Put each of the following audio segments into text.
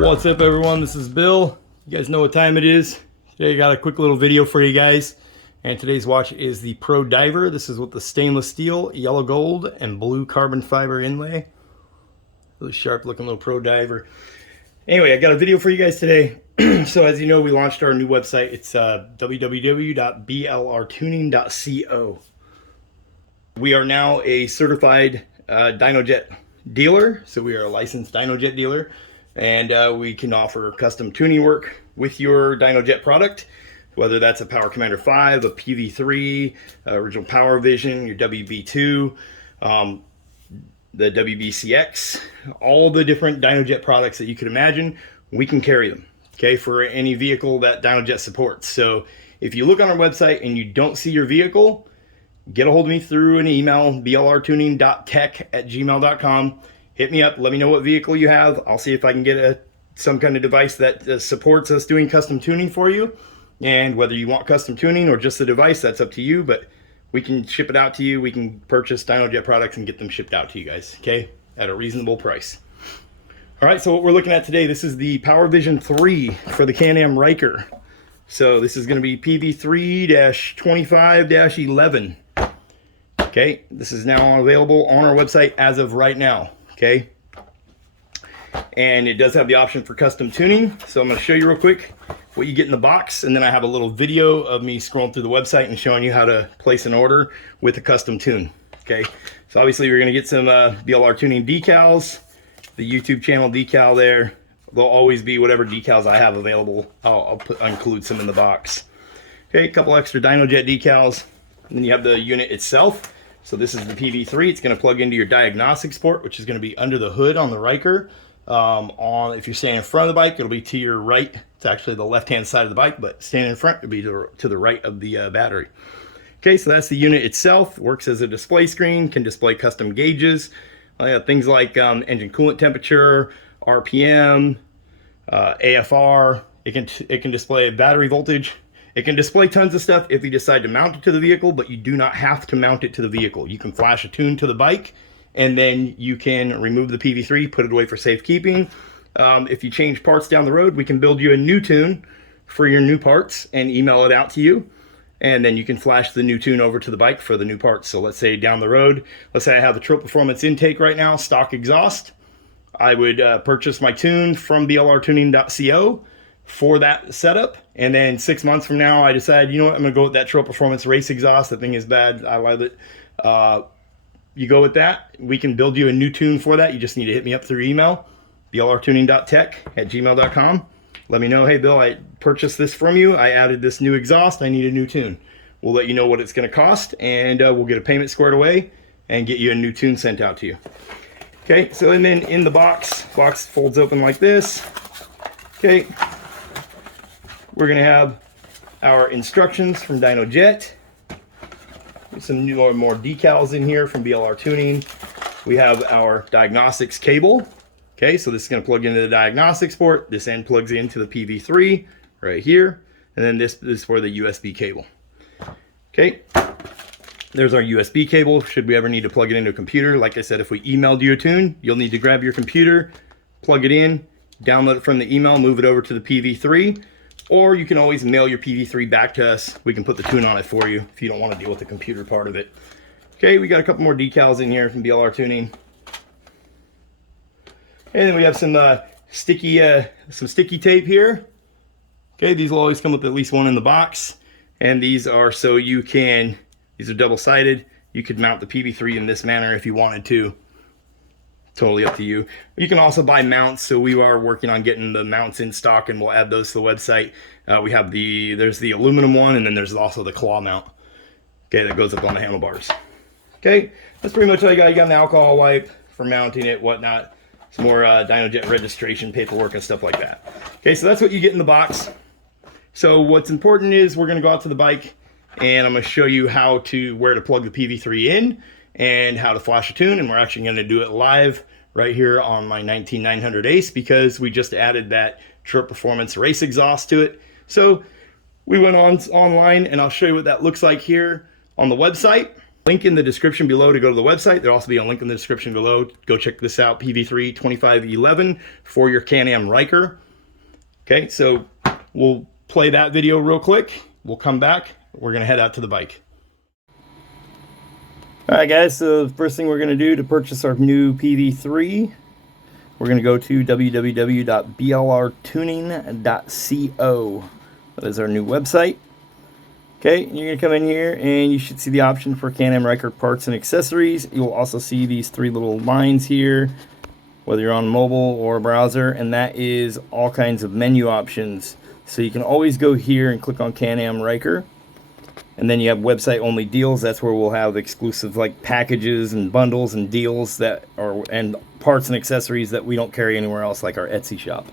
What's up everyone, this is Bill. You guys know what time it is. Today I got a quick little video for you guys, and today's watch is the Pro Diver. This is with the stainless steel, yellow gold, and blue carbon fiber inlay. Really sharp looking little Pro Diver. Anyway, I got a video for you guys today. So as you know, we launched our new website. It's www.blrtuning.tech. We are now a certified Dynojet dealer, so we are a licensed Dynojet dealer, and we can offer custom tuning work with your Dynojet product, whether that's a Power Commander 5, a PV3, original Power Vision, your WB2, the WBCX, all the different Dynojet products that you could imagine, we can carry them, okay, for any vehicle that Dynojet supports. So if you look on our website and you don't see your vehicle, get a hold of me through an email, blrtuning.tech@gmail.com. Hit me up, let me know what vehicle you have. I'll see if I can get some kind of device that supports us doing custom tuning for you. And whether you want custom tuning or just the device, that's up to you, but we can ship it out to you. We can purchase Dynojet products and get them shipped out to you guys, okay, at a reasonable price. All right, so what we're looking at today, this is the Power Vision 3 for the Can-Am Ryker. So this is going to be PV3-25-11. Okay, this is now available on our website as of right now, okay? And it does have the option for custom tuning. So I'm going to show you real quick what you get in the box, and then I have a little video of me scrolling through the website and showing you how to place an order with a custom tune, okay? So obviously we're going to get some BLR tuning decals, the YouTube channel decal there. There'll always be whatever decals I have available. I'll include some in the box. Okay, a couple extra Dynojet decals, and then you have the unit itself. So this is the PV3. It's going to plug into your diagnostics port, which is going to be under the hood on the Ryker. If you're standing in front of the bike, it'll be to your right. It's actually the left-hand side of the bike, but standing in front would be to the right of the battery. Okay, so that's the unit itself. Works as a display screen, can display custom gauges, things like engine coolant temperature, RPM, AFR. It can display battery voltage. It can display tons of stuff if you decide to mount it to the vehicle, but you do not have to mount it to the vehicle. You can flash a tune to the bike, and then you can remove the PV3, put it away for safekeeping. If you change parts down the road, we can build you a new tune for your new parts and email it out to you. And then you can flash the new tune over to the bike for the new parts. So let's say down the road, let's say I have a True Performance intake right now, stock exhaust. I would purchase my tune from blrtuning.tech for that setup, and then 6 months from now I decide, you know what, I'm gonna go with that True Performance race exhaust. That thing is bad, I love it. You go with that, we can build you a new tune for that. You just need to hit me up through email, blrtuning.tech@gmail.com. Let me know, hey Bill, I purchased this from you, I added this new exhaust, I need a new tune. We'll let you know what it's gonna cost, and we'll get a payment squared away and get you a new tune sent out to you. Okay, so and then in the box folds open like this. Okay, we're going to have our instructions from Dynojet. Some more decals in here from BLR Tuning. We have our diagnostics cable. Okay, so this is going to plug into the diagnostics port. This end plugs into the PV3 right here. And then this is for the USB cable. Okay, there's our USB cable. Should we ever need to plug it into a computer, like I said, if we emailed you a tune, you'll need to grab your computer, plug it in, download it from the email, move it over to the PV3. Or you can always mail your PV3 back to us. We can put the tune on it for you if you don't want to deal with the computer part of it. Okay, we got a couple more decals in here from BLR Tuning. And then we have some sticky tape here. Okay, these will always come with at least one in the box. And these are so you can, these are double-sided. You could mount the PV3 in this manner if you wanted to. Totally up to you. You can also buy mounts, so we are working on getting the mounts in stock, and we'll add those to the website. We have there's the aluminum one, and then there's also the claw mount, okay, that goes up on the handlebars. Okay, that's pretty much all you got. You got an alcohol wipe for mounting it, whatnot. Some more Dynojet registration paperwork and stuff like that. Okay, so that's what you get in the box. So what's important is we're going to go out to the bike, and I'm going to show you where to plug the PV3 in and how to flash a tune, and we're actually going to do it live right here on my 19900 Ace because we just added that True Performance race exhaust to it. So we went online, and I'll show you what that looks like here on the website. Link in the description below to go to the website. There'll also be a link in the description below. Go check this out, PV3 2511 for your Can-Am Ryker. Okay, so we'll play that video real quick. We'll come back. We're going to head out to the bike. All right, guys, so the first thing we're going to do to purchase our new PV3, we're going to go to www.blrtuning.co. That is our new website. Okay, you're going to come in here and you should see the option for Can-Am Ryker parts and accessories. You'll also see these three little lines here, whether you're on mobile or browser, and that is all kinds of menu options. So you can always go here and click on Can-Am Ryker. And then you have website only deals. That's where we'll have exclusive like packages and bundles and deals that are, and parts and accessories that we don't carry anywhere else, like our Etsy shop.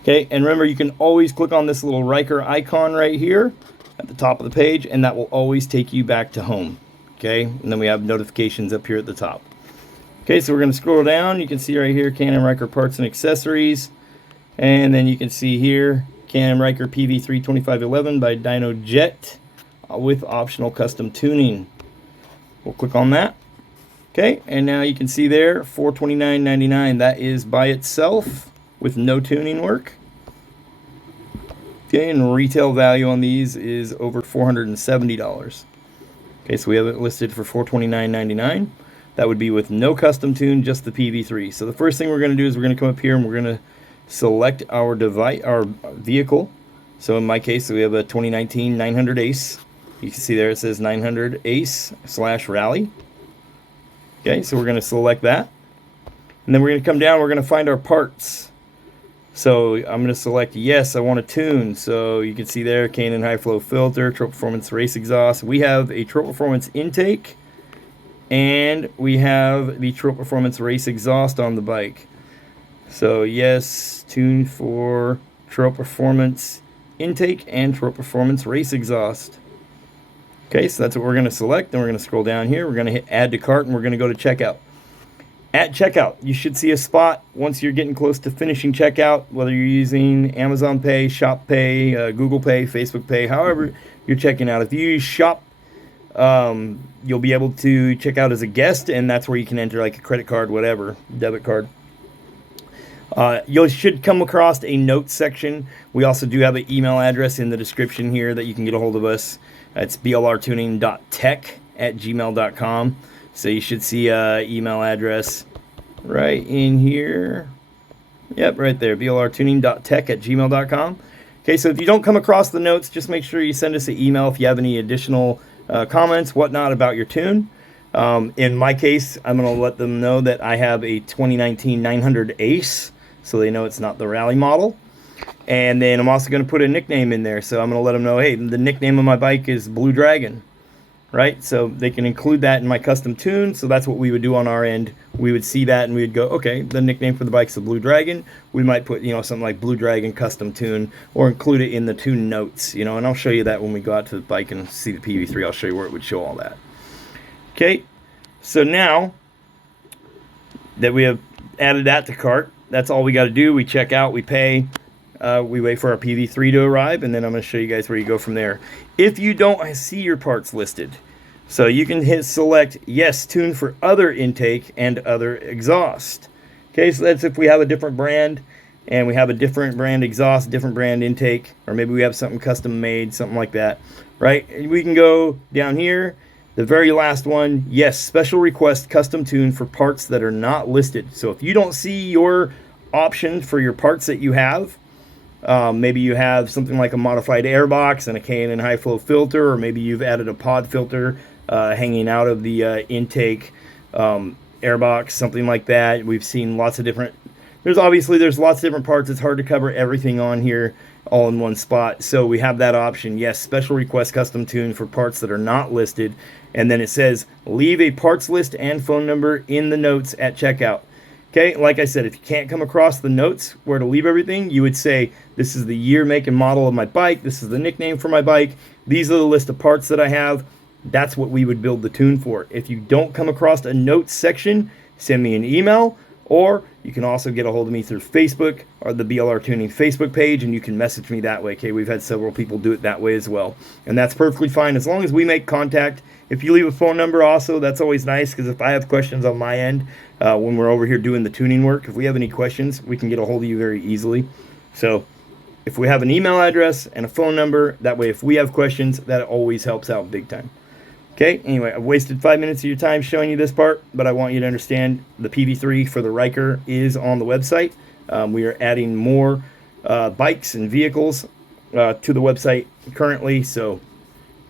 Okay, and remember, you can always click on this little Ryker icon right here at the top of the page, and that will always take you back to home. Okay, and then we have notifications up here at the top. Okay, so we're going to scroll down. You can see right here Can-Am Ryker parts and accessories, and then you can see here Can-Am Ryker PV3 2511 by Dynojet with optional custom tuning. We'll click on that. Okay, and now you can see there $429.99. That is by itself with no tuning work. Okay, and retail value on these is over $470. Okay, so we have it listed for $429.99. That would be with no custom tune, just the PV3. So the first thing we're going to do is we're going to come up here and we're going to select our device, our vehicle. So in my case, we have a 2019 900 Ace. You can see there it says 900 Ace / Rally. Okay, so we're going to select that. And then we're going to come down, we're going to find our parts. So I'm going to select yes, I want to tune. So you can see there, K&N high flow filter, Trail Performance race exhaust. We have a Trail Performance intake, and we have the Trail Performance race exhaust on the bike. So yes, tune for Trail Performance intake and Trail Performance race exhaust. Okay, so that's what we're going to select. Then we're going to scroll down here. We're going to hit add to cart, and we're going to go to checkout. At checkout, you should see a spot once you're getting close to finishing checkout, whether you're using Amazon Pay, Shop Pay, Google Pay, Facebook Pay, however you're checking out. If you use Shop, you'll be able to check out as a guest, and that's where you can enter like a credit card, whatever, debit card. You should come across a notes section. We also do have an email address in the description here that you can get a hold of us. It's blrtuning.tech @gmail.com. So you should see an email address right in here. Yep, right there, blrtuning.tech @gmail.com. Okay, so if you don't come across the notes, just make sure you send us an email if you have any additional comments, whatnot about your tune. In my case, I'm going to let them know that I have a 2019 900 Ace, so they know it's not the rally model. And then I'm also going to put a nickname in there, so I'm going to let them know, hey, the nickname of my bike is Blue Dragon. Right, so they can include that in my custom tune. So that's what we would do on our end. We would see that and we'd go, okay, the nickname for the bike's the Blue Dragon. We might put, something like Blue Dragon custom tune, or include it in the tune notes, and I'll show you that when we go out to the bike and see the PV3. I'll show you where it would show all that. Okay, so now that we have added that to cart, that's all we got to do. We check out, we pay, we wait for our PV3 to arrive, and then I'm going to show you guys where you go from there. If you don't see your parts listed, so you can hit select yes, tune for other intake and other exhaust. Okay, so that's if we have a different brand and we have a different brand exhaust, different brand intake, or maybe we have something custom made, something like that, right? And we can go down here, the very last one, yes, special request custom tune for parts that are not listed. So if you don't see your option for your parts that you have, maybe you have something like a modified airbox and a K&N high flow filter, or maybe you've added a pod filter hanging out of the intake airbox, something like that. We've seen lots of different, there's lots of different parts. It's hard to cover everything on here all in one spot. So we have that option, yes, special request custom tune for parts that are not listed. And then it says leave a parts list and phone number in the notes at checkout. Okay, like I said, if you can't come across the notes where to leave everything, you would say, this is the year, make, and model of my bike. This is the nickname for my bike. These are the list of parts that I have. That's what we would build the tune for. If you don't come across a notes section, send me an email. Or you can also get a hold of me through Facebook or the BLR Tuning Facebook page, and you can message me that way. Okay, we've had several people do it that way as well, and that's perfectly fine as long as we make contact. If you leave a phone number also, that's always nice, because if I have questions on my end when we're over here doing the tuning work, if we have any questions, we can get a hold of you very easily. So if we have an email address and a phone number, that way if we have questions, that always helps out big time. Okay, anyway, I've wasted 5 minutes of your time showing you this part, but I want you to understand the PV3 for the Ryker is on the website. We are adding more bikes and vehicles to the website currently, so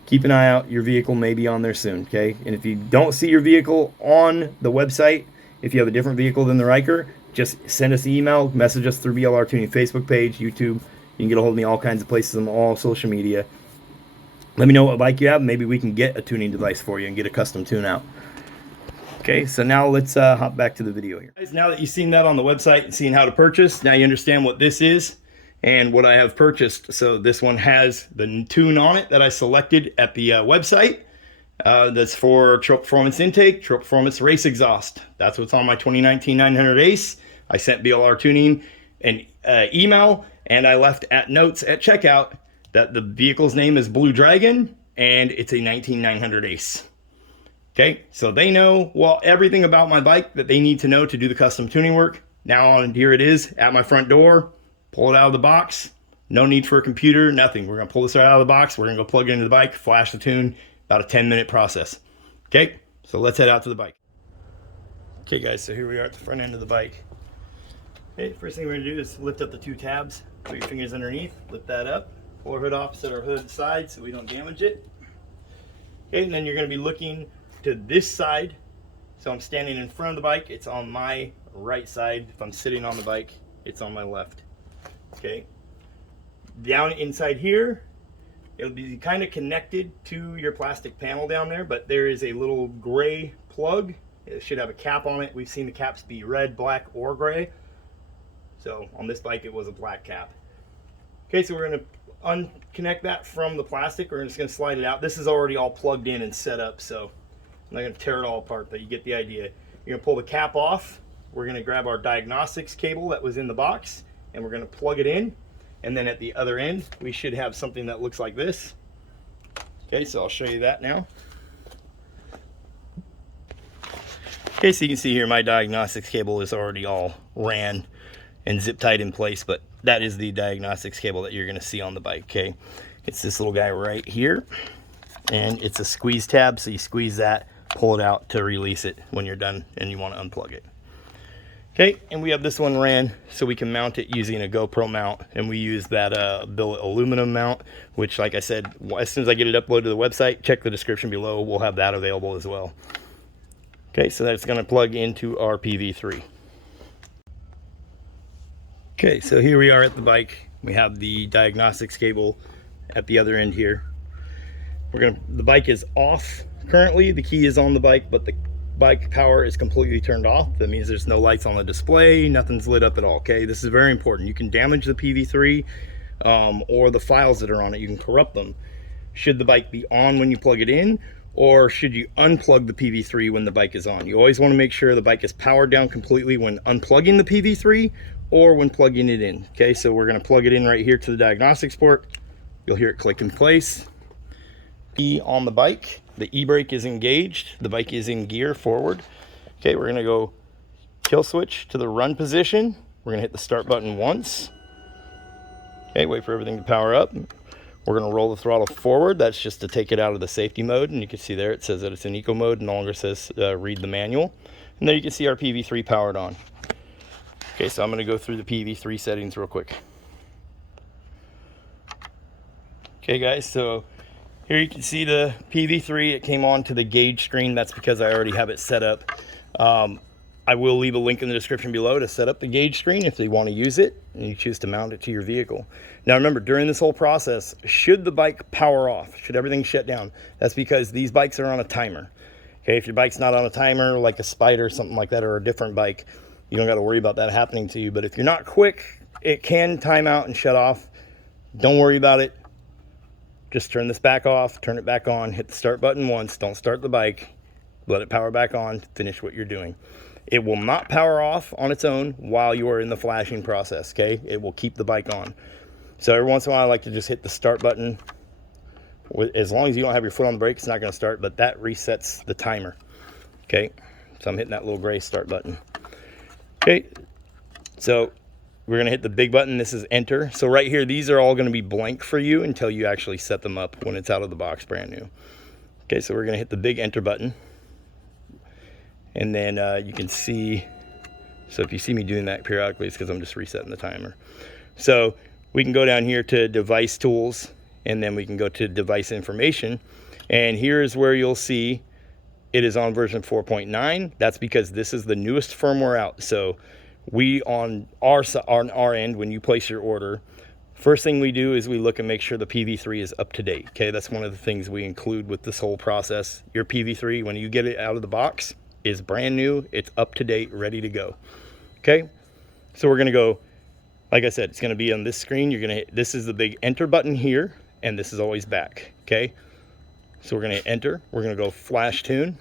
keep an eye out. Your vehicle may be on there soon, okay? And if you don't see your vehicle on the website, if you have a different vehicle than the Ryker, just send us an email, message us through BLR Tuning Facebook page, YouTube. You can get a hold of me all kinds of places on all social media. Let me know what bike you have. Maybe we can get a tuning device for you and get a custom tune out. Okay, so now let's hop back to the video here. Guys, now that you've seen that on the website and seen how to purchase, now you understand what this is and what I have purchased. So this one has the tune on it that I selected at the website. That's for Trail Performance Intake, Trail Performance Race Exhaust. That's what's on my 2019 900 Ace. I sent BLR Tuning an email, and I left at notes at checkout that the vehicle's name is Blue Dragon and it's a 19 Ace. Okay, so they know, well, everything about my bike that they need to know to do the custom tuning work. Now on here it is at my front door. Pull it out of the box. No need for a computer, nothing. We're gonna pull this right out of the box. We're gonna go plug it into the bike, flash the tune, about a 10-minute process. Okay, so let's head out to the bike. Okay guys, so here we are at the front end of the bike. Okay, first thing we're gonna do is lift up the two tabs. Put your fingers underneath, lift that up. Pull our hood off, set our hood aside so we don't damage it. Okay, and then you're going to be looking to this side. So I'm standing in front of the bike, it's on my right side. If I'm sitting on the bike, it's on my left. Okay, down inside here, it'll be kind of connected to your plastic panel down there, but there is a little gray plug. It should have a cap on it. We've seen the caps be red, black, or gray. So on this bike, it was a black cap. Okay, so we're going to unconnect that from the plastic. We're just going to slide it out. This is already all plugged in and set up, so I'm not going to tear it all apart, but you get the idea. You're going to pull the cap off. We're going to grab our diagnostics cable that was in the box, and we're going to plug it in. And then at the other end, we should have something that looks like this. Okay, so I'll show you that now. Okay, so you can see here my diagnostics cable is already all ran and zip tied in place, but that is the diagnostics cable that you're going to see on the bike. Okay, it's this little guy right here, and it's a squeeze tab, so you squeeze that, pull it out to release it when you're done and you want to unplug it. Okay, and we have this one ran so we can mount it using a GoPro mount, and we use that billet aluminum mount, which, like I said, as soon as I get it uploaded to the website, check the description below, we'll have that available as well. Okay, so that's going to plug into our PV3. Okay, so here we are at the bike. We have the diagnostics cable at the other end here. The bike is off currently. The key is on the bike, but the bike power is completely turned off. That means there's no lights on the display, nothing's lit up at all. Okay, this is very important. You can damage the PV3 or the files that are on it. You can corrupt them. Should the bike be on when you plug it in, or should you unplug the PV3 when the bike is on? You always want to make sure the bike is powered down completely when unplugging the PV3 or when plugging it in. Okay, so we're going to plug it in right here to the diagnostics port. You'll hear it click in place. E on the bike, the e-brake is engaged, the bike is in gear forward. Okay, we're going to go kill switch to the run position. We're going to hit the start button once. Okay, wait for everything to power up. We're going to roll the throttle forward. That's just to take it out of the safety mode, and you can see there it says that it's in eco mode, no longer says read the manual. And there you can see our PV3 powered on. Okay, so I'm going to go through the PV3 settings real quick. Okay guys, so here you can see the PV3. It came on to the gauge screen. That's because I already have it set up. I will leave a link in the description below to set up the gauge screen if you want to use it and you choose to mount it to your vehicle. Now remember, during this whole process, should the bike power off, should everything shut down, that's because these bikes are on a timer. Okay, if your bike's not on a timer, like a Spider, something like that, or a different bike, you don't got to worry about that happening to you. But if you're not quick, it can time out and shut off. Don't worry about it. Just turn this back off, turn it back on, hit the start button once, don't start the bike, let it power back on, finish what you're doing. It will not power off on its own while you are in the flashing process, okay? It will keep the bike on. So every once in a while, I like to just hit the start button. As long as you don't have your foot on the brake, it's not going to start, but that resets the timer, okay? So I'm hitting that little gray start button. Okay, so we're going to hit the big button. This is enter. So right here, these are all going to be blank for you until you actually set them up when it's out of the box brand new. Okay, so we're going to hit the big enter button. And then you can see, so if you see me doing that periodically, it's because I'm just resetting the timer. So we can go down here to device tools, and then we can go to device information. And here's where you'll see it is on version 4.9. That's because this is the newest firmware out. So we on our end, when you place your order, first thing we do is we look and make sure the PV3 is up to date. Okay, that's one of the things we include with this whole process. Your PV3, when you get it out of the box, is brand new. It's up to date, ready to go. Okay, so we're gonna go, like I said, it's gonna be on this screen. You're gonna hit, this is the big enter button here, and this is always back. Okay, so we're gonna hit enter. We're gonna go flash tune,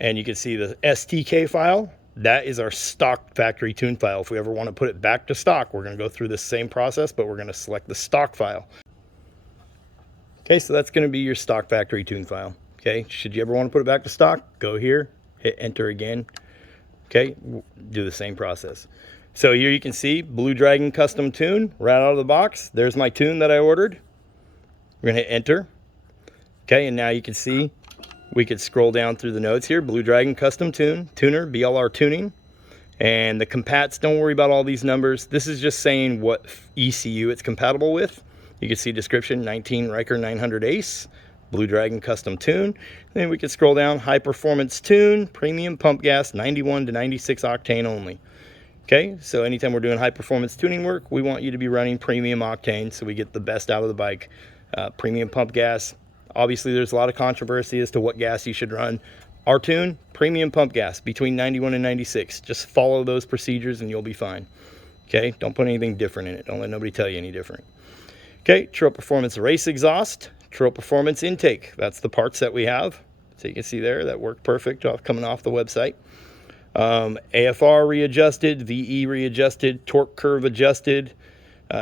and you can see the STK file. That is our stock factory tune file. If we ever want to put it back to stock, we're going to go through the same process, but we're going to select the stock file. Okay, so that's going to be your stock factory tune file. Okay, should you ever want to put it back to stock, go here, hit enter again. Okay, do the same process. So here you can see Blue Dragon custom tune right out of the box. There's my tune that I ordered. We're going to hit enter. Okay, and now you can see we could scroll down through the notes here. Blue Dragon custom tuner, BLR tuning. And the compats, don't worry about all these numbers. This is just saying what ECU it's compatible with. You can see description, 19 Ryker 900 Ace, Blue Dragon custom tune. Then we could scroll down, high performance tune, premium pump gas, 91 to 96 octane only. Okay, so anytime we're doing high performance tuning work, we want you to be running premium octane so we get the best out of the bike. Premium pump gas. Obviously, there's a lot of controversy as to what gas you should run. Our tune, premium pump gas, between 91 and 96. Just follow those procedures and you'll be fine. Okay, don't put anything different in it. Don't let nobody tell you any different. Okay, Trail Performance race exhaust, Trail Performance intake. That's the parts that we have. So you can see there, that worked perfect coming off the website. AFR readjusted, VE readjusted, torque curve adjusted.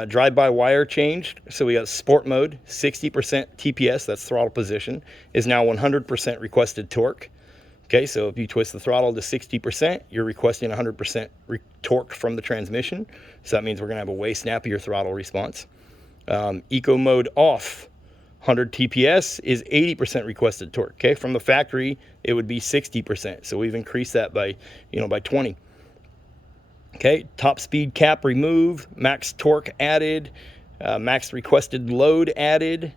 Drive-by-wire changed, so we got sport mode, 60% TPS, that's throttle position, is now 100% requested torque. Okay, so if you twist the throttle to 60%, you're requesting 100% torque from the transmission. So that means we're going to have a way snappier throttle response. Eco mode off, 100 TPS is 80% requested torque. Okay, from the factory, it would be 60%. So we've increased that by, by 20. Okay, top speed cap removed, max torque added, max requested load added.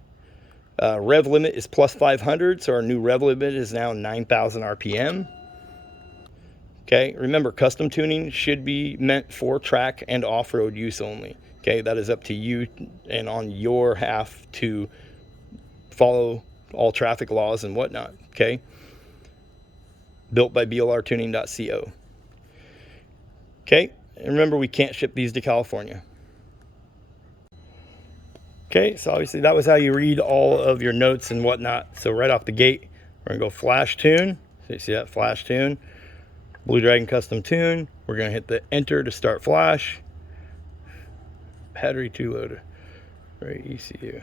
Rev limit is plus 500, so our new rev limit is now 9,000 RPM. Okay, remember, custom tuning should be meant for track and off-road use only. Okay, that is up to you and on your half to follow all traffic laws and whatnot. Okay, built by blrtuning.tech. Okay, and remember, we can't ship these to California. Okay, so obviously that was how you read all of your notes and whatnot. So right off the gate, we're gonna go flash tune. So you see that flash tune, Blue Dragon custom tune. We're gonna hit the enter to start flash. Battery 2 loader, right, ECU.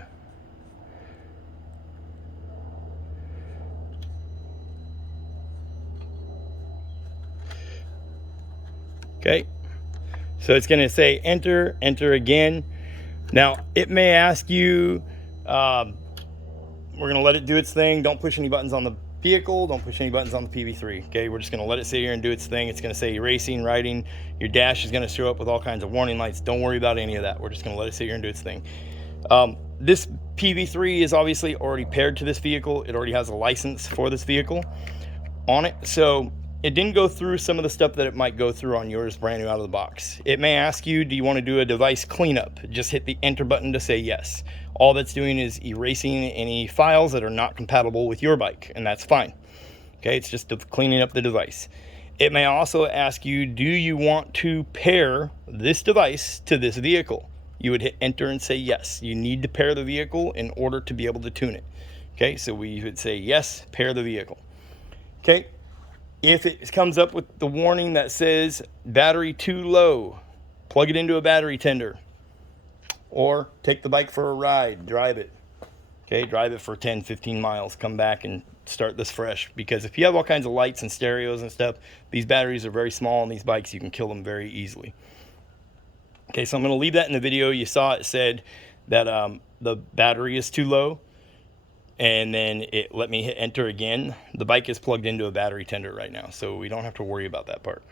Okay, so it's going to say enter, enter again. Now, it may ask you, we're going to let it do its thing. Don't push any buttons on the vehicle. Don't push any buttons on the PV3. Okay, we're just going to let it sit here and do its thing. It's going to say erasing, writing. Your dash is going to show up with all kinds of warning lights. Don't worry about any of that. We're just going to let it sit here and do its thing. This PV3 is obviously already paired to this vehicle. It already has a license for this vehicle on it. So it didn't go through some of the stuff that it might go through on yours brand new out of the box. It may ask you, do you want to do a device cleanup? Just hit the enter button to say yes. All that's doing is erasing any files that are not compatible with your bike, and that's fine. Okay, it's just cleaning up the device. It may also ask you, do you want to pair this device to this vehicle? You would hit enter and say yes. You need to pair the vehicle in order to be able to tune it. Okay, so we would say yes, pair the vehicle. Okay. If it comes up with the warning that says battery too low, plug it into a battery tender. Or take the bike for a ride, drive it. Okay, drive it for 10, 15 miles, come back and start this fresh. Because if you have all kinds of lights and stereos and stuff, these batteries are very small on these bikes. You can kill them very easily. Okay, so I'm going to leave that in the video. You saw it said that the battery is too low. And then it let me hit enter again. The bike is plugged into a battery tender right now, so we don't have to worry about that part.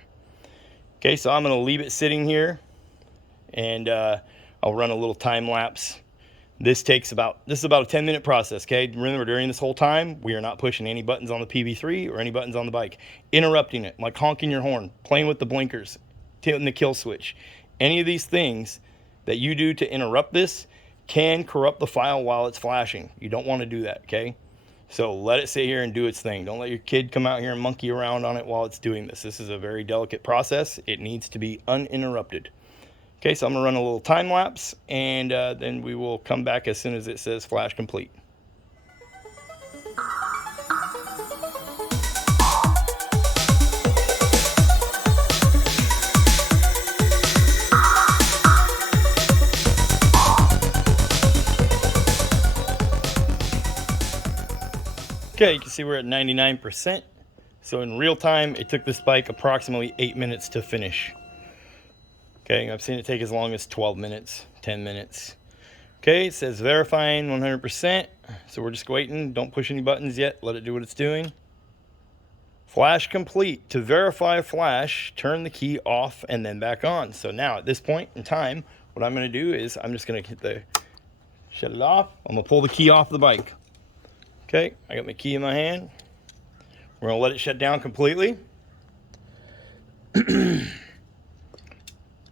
Okay, so I'm going to leave it sitting here. And I'll run a little time lapse. This is about a 10-minute process, okay? Remember, during this whole time, we are not pushing any buttons on the PV3 or any buttons on the bike. Interrupting it, like honking your horn, playing with the blinkers, hitting the kill switch. Any of these things that you do to interrupt this can corrupt the file while it's flashing. You don't want to do that, okay? So let it sit here and do its thing. Don't let your kid come out here and monkey around on it while it's doing this. This is a very delicate process. It needs to be uninterrupted. Okay, so I'm going to run a little time lapse, and then we will come back as soon as it says flash complete. Okay, you can see we're at 99%. So in real time, it took this bike approximately 8 minutes to finish. Okay, I've seen it take as long as 12 minutes, 10 minutes. Okay, it says verifying 100%. So we're just waiting. Don't push any buttons yet. Let it do what it's doing. Flash complete. To verify flash, turn the key off and then back on. So now at this point in time, what I'm going to do is I'm just going to shut it off. I'm going to pull the key off the bike. Okay, I got my key in my hand. We're going to let it shut down completely.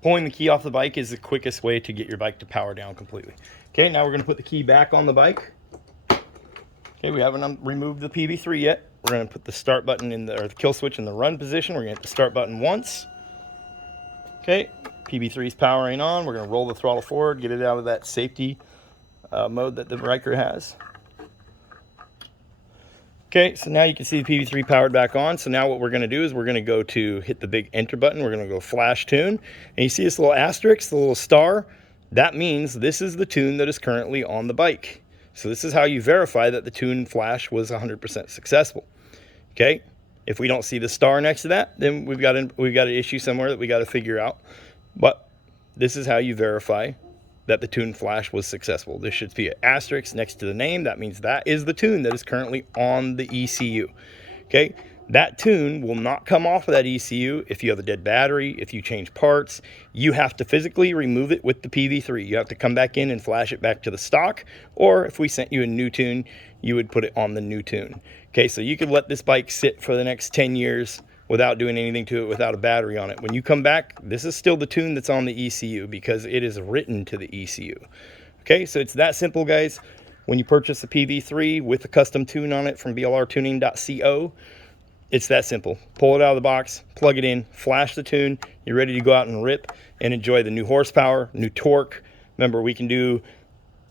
Pulling the key off the bike is the quickest way to get your bike to power down completely. Okay, now we're going to put the key back on the bike. Okay, we haven't removed the PV3 yet. We're going to put the start button or the kill switch in the run position. We're going to hit the start button once. Okay, PV3 is powering on. We're going to roll the throttle forward, get it out of that safety mode that the Ryker has. Okay, so now you can see the PV3 powered back on. So now what we're going to do is we're going to go to hit the big enter button. We're going to go flash tune. And you see this little asterisk, the little star? That means this is the tune that is currently on the bike. So this is how you verify that the tune flash was 100% successful. Okay, if we don't see the star next to that, then we've got an issue somewhere that we got to figure out. But this is how you verify that the tune flash was successful. There should be an asterisk next to the name. That means that is the tune that is currently on the ECU. Okay, that tune will not come off of that ECU if you have a dead battery, if you change parts. You have to physically remove it with the PV3. You have to come back in and flash it back to the stock, or if we sent you a new tune, you would put it on the new tune. Okay, so you could let this bike sit for the next 10 years without doing anything to it, without a battery on it. When you come back, this is still the tune that's on the ECU because it is written to the ECU. Okay, so it's that simple, guys. When you purchase a PV3 with a custom tune on it from blrtuning.tech, it's that simple. Pull it out of the box, plug it in, flash the tune. You're ready to go out and rip and enjoy the new horsepower, new torque. Remember, we can do,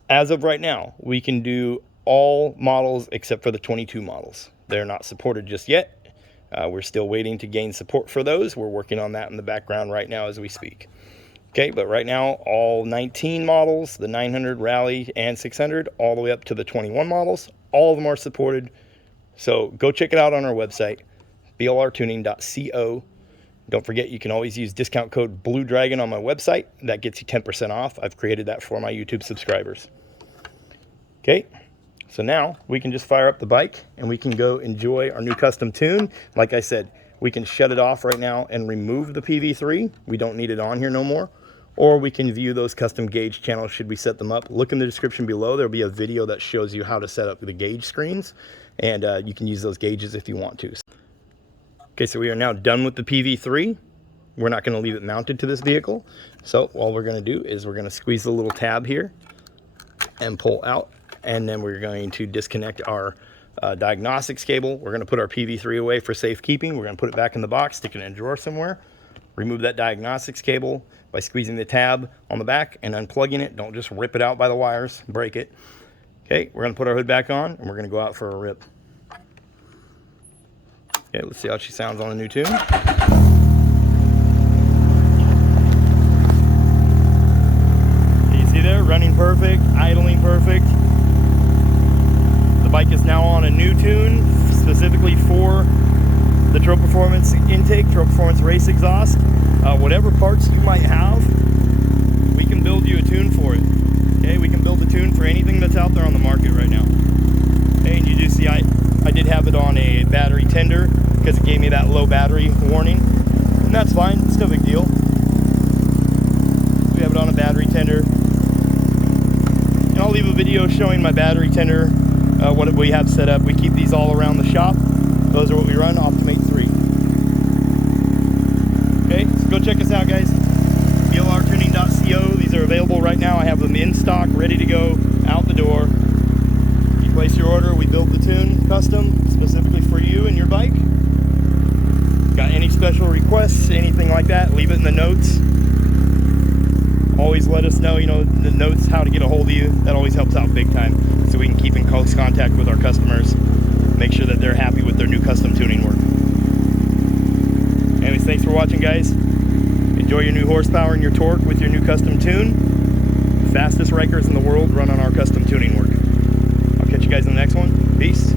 as of right now, we can do all models except for the 22 models. They're not supported just yet. We're still waiting to gain support for those. We're working on that in the background right now as we speak. Okay, but right now, all 19 models, the 900, Rally, and 600, all the way up to the 21 models, all of them are supported. So go check it out on our website, blrtuning.tech. Don't forget, you can always use discount code BlueDragon on my website. That gets you 10% off. I've created that for my YouTube subscribers. Okay. So now we can just fire up the bike and we can go enjoy our new custom tune. Like I said, we can shut it off right now and remove the PV3. We don't need it on here no more. Or we can view those custom gauge channels should we set them up. Look in the description below. There'll be a video that shows you how to set up the gauge screens. And you can use those gauges if you want to. Okay, so we are now done with the PV3. We're not going to leave it mounted to this vehicle. So all we're going to do is we're going to squeeze the little tab here and pull out. And then we're going to disconnect our diagnostics cable. We're going to put our PV3 away for safekeeping. We're going to put it back in the box, stick it in a drawer somewhere. Remove that diagnostics cable by squeezing the tab on the back and unplugging it. Don't just rip it out by the wires, break it. Okay, we're going to put our hood back on and we're going to go out for a rip. Okay, let's see how she sounds on a new tune. You see there, running perfect, idling perfect. The bike is now on a new tune, specifically for the Trail Performance intake, Trail Performance race exhaust. Whatever parts you might have, we can build you a tune for it. Okay, we can build a tune for anything that's out there on the market right now. Okay, and you do see I did have it on a battery tender because it gave me that low battery warning, and that's fine, it's no big deal. We have it on a battery tender, and I'll leave a video showing my battery tender, what we have set up. We keep these all around the shop. Those are what we run, Optimate 3. Okay, so go check us out, guys. blrtuning.tech. These are available right now. I have them in stock, ready to go, out the door. You place your order, we build the tune custom, specifically for you and your bike. Got any special requests, anything like that, leave it in the notes. Always let us know, you know, the notes, how to get a hold of you. That always helps out big time, so we can keep in close contact with our customers, make sure that they're happy with their new custom tuning work. Anyways, thanks for watching, guys. Enjoy your new horsepower and your torque with your new custom tune. Fastest Rykers in the world run on our custom tuning work. I'll catch you guys in the next one. Peace.